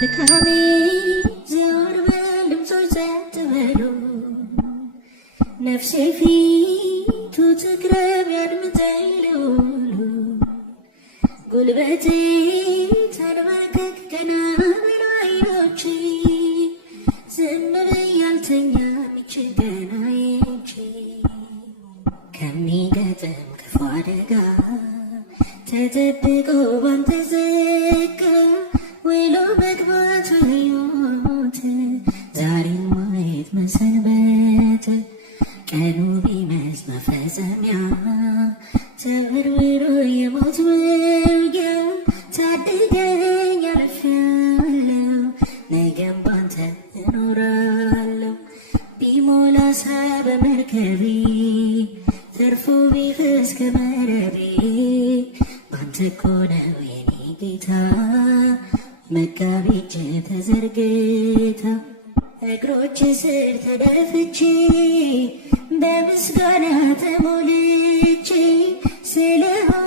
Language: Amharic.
ድካሜ ዞር በል ድምፆች ጸጥ በሉ ነፍሴ ፊቱ ትቅረብ ያድምጠኝ ልዑሉ ጉልበቴ ተንበርክክ ቀና በሉ ዓይኖቼ ዝም ብዬ አልተኛም ይህችን ቀን አይቼ ከሚገጥም ክፉ አደጋ ተጠብቆ ባንተ ዘጋ ውሎ መግባት ሕይወት ዛሬን ማየት መሰንበት ቀኑ ቢመስ መፈጸሚያ ተወርውሮ የሞት መውጊያ ታድገኝ አልፌያለሁ ነገም ባንተ እኖራለሁ ቢሞላ ሳያ በመርከቤ ተርፎ ቢፈስ ከመረቤ ባንተ እኮ ነው የኔ ጌታ መጋቢ እጅ ተዘርግታ እግሮች ስር ተደፍቼ በምስጋና ተሞልቼ ስለሆነ